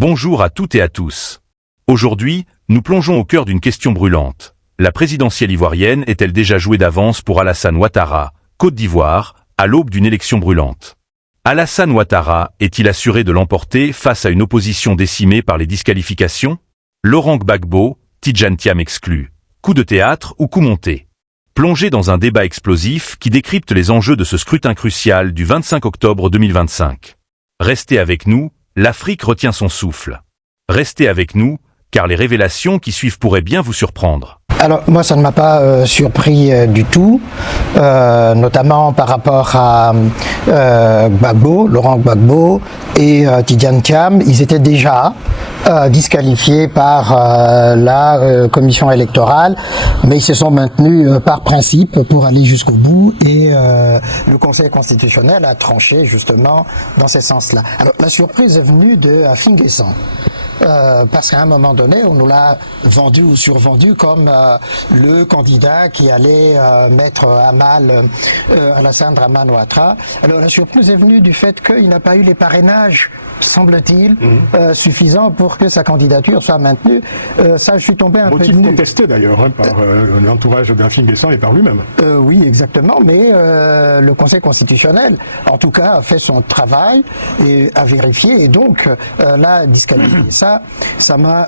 Bonjour à toutes et à tous. Aujourd'hui, nous plongeons au cœur d'une question brûlante. La présidentielle ivoirienne est-elle déjà jouée d'avance pour Alassane Ouattara, Côte d'Ivoire, à l'aube d'une élection brûlante? Alassane Ouattara est-il assuré de l'emporter face à une opposition décimée par les disqualifications? Laurent Gbagbo, Tidjane Thiam exclu. Coup de théâtre ou coup monté? Plongé dans un débat explosif qui décrypte les enjeux de ce scrutin crucial du 25 octobre 2025. Restez avec nous, l'Afrique retient son souffle. Restez avec nous, car les révélations qui suivent pourraient bien vous surprendre. Alors moi ça ne m'a pas surpris du tout, notamment par rapport à Gbagbo, Laurent Gbagbo et Tidjane Thiam. Ils étaient déjà disqualifiés par la commission électorale, mais ils se sont maintenus par principe pour aller jusqu'au bout et le Conseil constitutionnel a tranché justement dans ce sens-là. Alors la surprise est venue de Finguessan. Parce qu'à un moment donné, on nous l'a vendu ou survendu comme le candidat qui allait mettre à mal Alassane Dramane Ouattara. Alors la surprise est venue du fait qu'il n'a pas eu les parrainages, semble-t-il, suffisants pour que sa candidature soit maintenue. Ça, je suis tombé un peu de nu. Motif contesté d'ailleurs par l'entourage d'Finguessan et par lui-même. Oui, exactement, mais le Conseil constitutionnel, en tout cas, a fait son travail et a vérifié, et donc l'a disqualifié. Ça m'a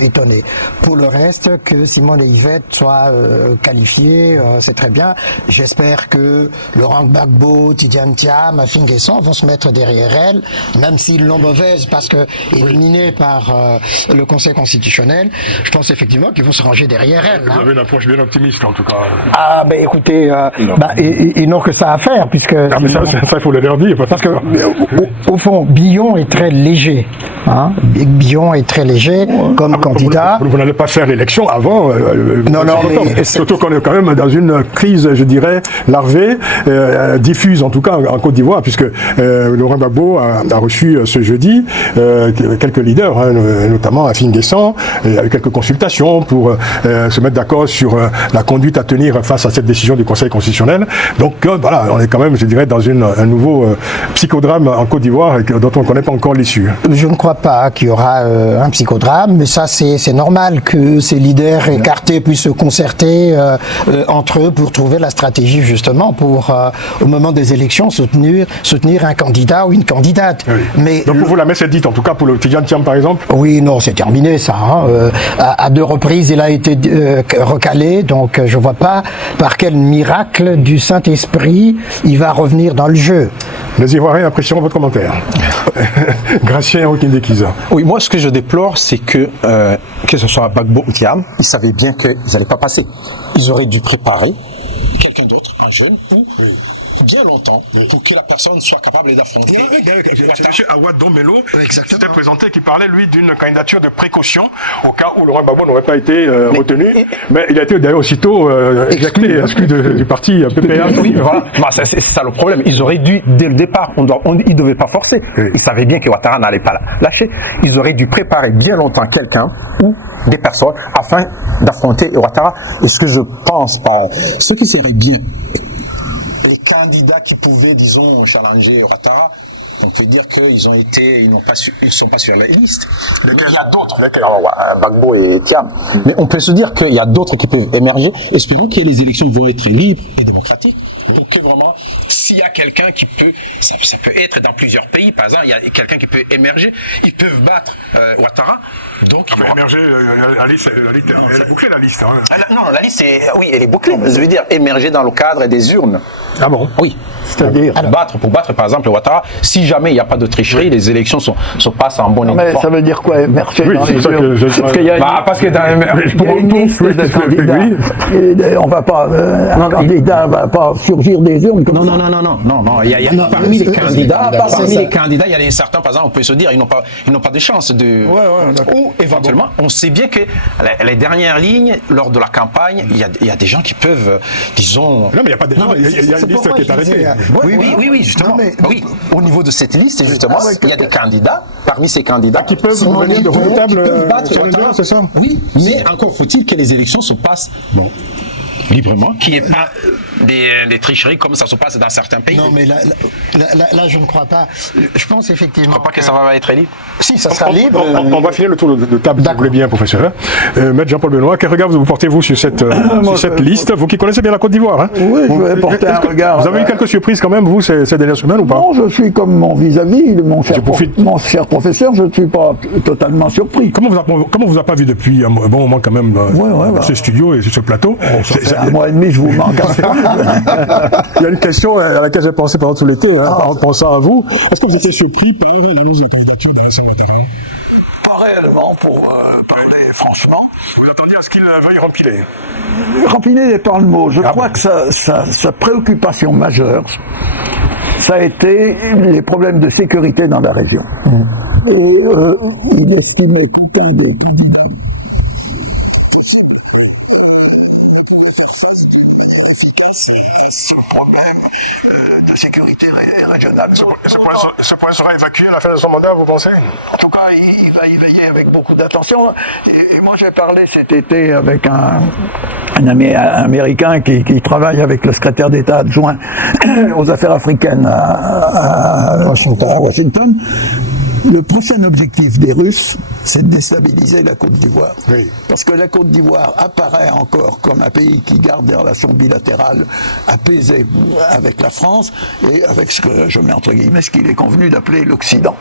étonné. Pour le reste, que Simone et Yvette soient qualifiés, c'est très bien. J'espère que Laurent Gbagbo, Tidjane Thiam, Finguessan vont se mettre derrière elle, même s'ils l'ont mauvaise parce que éliminée par le Conseil constitutionnel. Je pense effectivement qu'ils vont se ranger derrière elle. Vous avez une approche bien optimiste en tout cas. Ah ben écoutez, ils n'ont que ça à faire puisque. Ah mais ça il faut le leur dire parce que au fond, Billon est très léger. Hein, Billon est très léger comme candidat. Vous n'allez pas faire l'élection avant. Non, mais surtout qu'on est quand même dans une crise, je dirais, larvée, diffuse en tout cas en Côte d'Ivoire, puisque Laurent Gbagbo a reçu ce jeudi quelques leaders, notamment à Finguessan, avec quelques consultations pour se mettre d'accord sur la conduite à tenir face à cette décision du Conseil constitutionnel. Donc voilà, on est quand même, je dirais, dans un nouveau psychodrame en Côte d'Ivoire dont on ne connaît pas encore l'issue. Je ne crois pas qu'il y aura un psychodrame, mais ça c'est normal que ces leaders écartés puissent se concerter entre eux pour trouver la stratégie justement pour au moment des élections soutenir un candidat ou une candidate. Oui. Mais donc pour vous la messe est dite, en tout cas pour le Tidjane Thiam par exemple. Oui, non, c'est terminé ça. Hein. À 2 reprises il a été recalé, donc je vois pas par quel miracle du Saint-Esprit il va revenir dans le jeu. Les Ivoiriens apprécieront votre commentaire. Gracien Okindekiza. Oui, moi ce que je déplore, c'est que ce soit Gbagbo ou Thiam, ils savaient bien qu'ils n'allaient pas passer. Ils auraient dû préparer quelqu'un d'autre, un jeune, pour bien longtemps, pour que la personne soit capable d'affronter. M. Awad Dombello s'était présenté, qui parlait lui d'une candidature de précaution au cas où Laurent Gbagbo n'aurait pas été retenu, mais il a été d'ailleurs aussitôt exclu du parti PPA. Oui, voilà. C'est ça le problème. Ils auraient dû, dès le départ, ils ne devaient pas forcer. Oui. Ils savaient bien que Ouattara n'allait pas lâcher. Ils auraient dû préparer bien longtemps quelqu'un ou des personnes afin d'affronter Ouattara. Et ce que je pense, ce qui serait bien, candidats qui pouvaient, disons, challenger Ouattara, on peut dire qu'ils ne sont pas sur la liste. Mais il y a d'autres, Gbagbo et Thiam. Mais on peut se dire qu'il y a d'autres qui peuvent émerger. Espérons que les élections vont être libres et démocratiques. Pour que vraiment, s'il y a quelqu'un qui peut, ça peut être dans plusieurs pays, par exemple, il y a quelqu'un qui peut émerger, ils peuvent battre Ouattara. Donc, émerger, la liste, elle est bouclée la liste. Hein. Non, la liste, oui, elle est bouclée. Je veux dire, émerger dans le cadre des urnes. Ah bon? Oui. C'est-à-dire pour battre par exemple Ouattara, si jamais il n'y a pas de tricherie, les élections se passent en bonne et mais ça veut dire quoi, émerger dans les urnes? Parce qu'il y a une liste de candidats. On va pas, un candidat ne va pas surgir des urnes comme ça. Non. Il y a parmi les candidats, il y a certains, par exemple, on peut se dire, ils n'ont pas de chance de. Ou éventuellement, on sait bien que les dernières lignes, lors de la campagne, il y a des gens qui peuvent, disons. Non, mais il n'y a pas de gens, il y a une liste qui est arrêtée. Oui, justement. Oui, au niveau de cette liste, justement, il y a des candidats, parmi ces candidats, qui peuvent devenir de redoutables challengers, c'est ça? Oui, mais encore faut-il que les élections se passent librement, qu'il n'y ait pas des tricheries comme ça se passe dans certains pays. Non, mais là, je ne crois pas. Je pense effectivement. Je ne crois pas que ça va être libre. Si, ça sera libre. On va finir le tour de table, si vous voulez bien, professeur. Maître Jean-Paul Benoît, quel regard vous portez-vous sur cette liste? Vous qui connaissez bien la Côte d'Ivoire, hein? Oui, je vais porter un regard. Vous avez eu quelques surprises quand même, vous, ces dernières semaines ou pas? Non, je suis comme mon vis-à-vis, mon cher professeur, je ne suis pas totalement surpris. Comment vous a pas vu depuis un bon moment quand même dans ce studio et sur ce plateau? Ça fait un mois et demi, je vous manque. Il y a une question à laquelle j'ai pensé pendant tout l'été, en pensant à vous. Est-ce que vous étiez surpris par l'annonce de candidature de Alassane Ouattara? Pas réellement, pour parler franchement. Vous attendez à ce qu'il veuille rempiler? Rempiler n'est pas le mot. Je crois que sa préoccupation majeure, ça a été les problèmes de sécurité dans la région. Et il estimait tout un des candidats problème de sécurité régionale. Ce point sera évacué à la fin de son mandat, vous pensez? En tout cas, il va y veiller avec beaucoup d'attention. Et moi, j'ai parlé cet été avec un ami américain qui travaille avec le secrétaire d'État adjoint aux affaires africaines à Washington. Le prochain objectif des Russes, c'est de déstabiliser la Côte d'Ivoire. Oui. Parce que la Côte d'Ivoire apparaît encore comme un pays qui garde des relations bilatérales apaisées avec la France et avec ce que je mets entre guillemets, ce qu'il est convenu d'appeler l'Occident.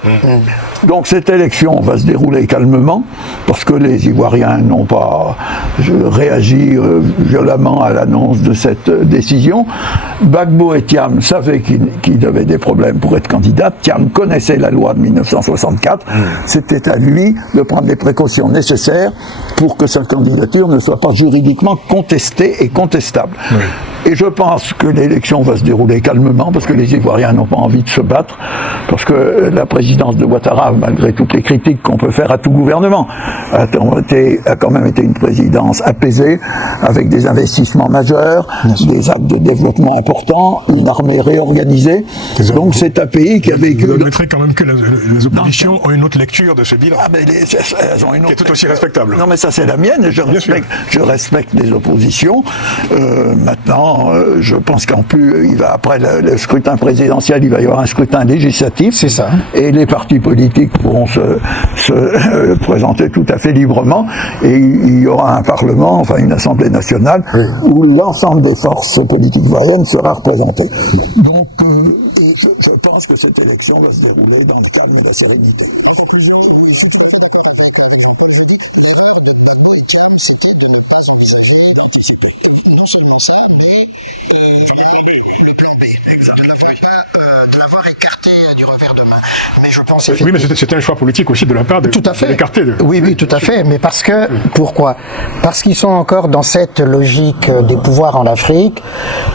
Donc cette élection va se dérouler calmement parce que les Ivoiriens n'ont pas réagi violemment à l'annonce de cette décision. Gbagbo et Thiam savaient qu'il avait des problèmes pour être candidat. Thiam connaissait la loi de 1964. C'était à lui de prendre les précautions nécessaires pour que sa candidature ne soit pas juridiquement contestée et contestable. Oui. Et je pense que l'élection va se dérouler calmement parce que les Ivoiriens n'ont pas envie de se battre, parce que la présidence de Ouattara, malgré toutes les critiques qu'on peut faire à tout gouvernement, a quand même été une présidence apaisée, avec des investissements majeurs, des actes de développement importants, une armée réorganisée. Donc c'est un pays qui a vécu... Vous admettrez quand même que les oppositions ont une autre lecture de ce bilan. Ah ben elles ont une autre... Qui est tout aussi respectable. Non mais ça c'est la mienne, et je respecte les oppositions. Maintenant, je pense qu'en plus, après le scrutin présidentiel, il va y avoir un scrutin législatif. C'est ça. Et les partis politiques pourront se présenter tout à fait librement. Et il y aura un Parlement, enfin une Assemblée nationale, où l'ensemble des forces politiques ivoiriennes sera représenté. Donc, je pense que cette élection va se dérouler dans le calme et la sérénité. De l'avoir écarté du revers de main. Mais je pense oui, mais c'était un choix politique aussi de la part de l'écarter. Oui, tout à fait. Mais parce que, pourquoi? Parce qu'ils sont encore dans cette logique des pouvoirs en Afrique.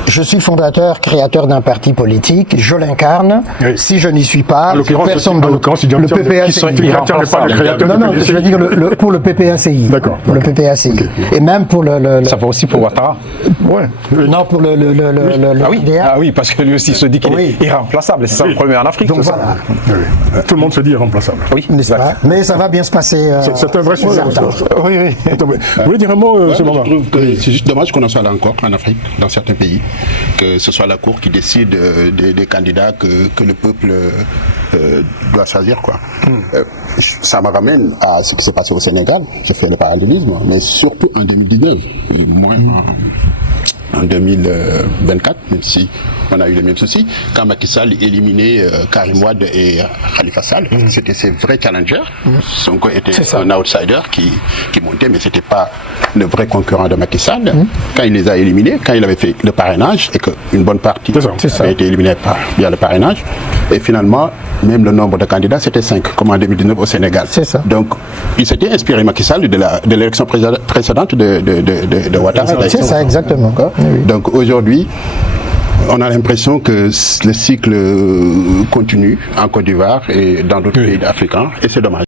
Je suis fondateur, créateur d'un parti politique, je l'incarne. Oui. Si je n'y suis pas, personne d'autre. Le PPACI. Non, je veux dire pour le PPACI. D'accord. Pour le PPACI. Okay. Et même pour le... Ça va aussi pour Ouattara. Ouais. Non, pour le ah oui, parce que lui aussi se dit qu'il est irremplaçable. C'est ça le premier en Afrique. Donc voilà. Tout le monde se dit irremplaçable. Oui, mais ça va bien se passer. C'est un vrai sujet. Oui. Vous voulez dire un mot ce moment? Je trouve que c'est juste dommage qu'on en soit là encore en Afrique, dans certains pays, que ce soit la Cour qui décide des candidats que le peuple doit choisir, quoi. Ça me ramène à ce qui s'est passé au Sénégal. J'ai fait le parallélisme, mais surtout en 2019, moins en 2024, même si on a eu les mêmes soucis, quand Macky Sall éliminait Karim Wade et Khalifa Sall, c'était ses vrais challengers. Sonko était un outsider qui montait, mais c'était pas le vrai concurrent de Macky Sall. Quand il les a éliminés, quand il avait fait le parrainage, et qu'une bonne partie avait été éliminée via le parrainage, et finalement, même le nombre de candidats, c'était 5, comme en 2019 au Sénégal. Donc, il s'était inspiré, Macky Sall, de l'élection précédente de Ouattara. C'est ça, exactement. Donc aujourd'hui, on a l'impression que le cycle continue en Côte d'Ivoire et dans d'autres pays africains, et c'est dommage.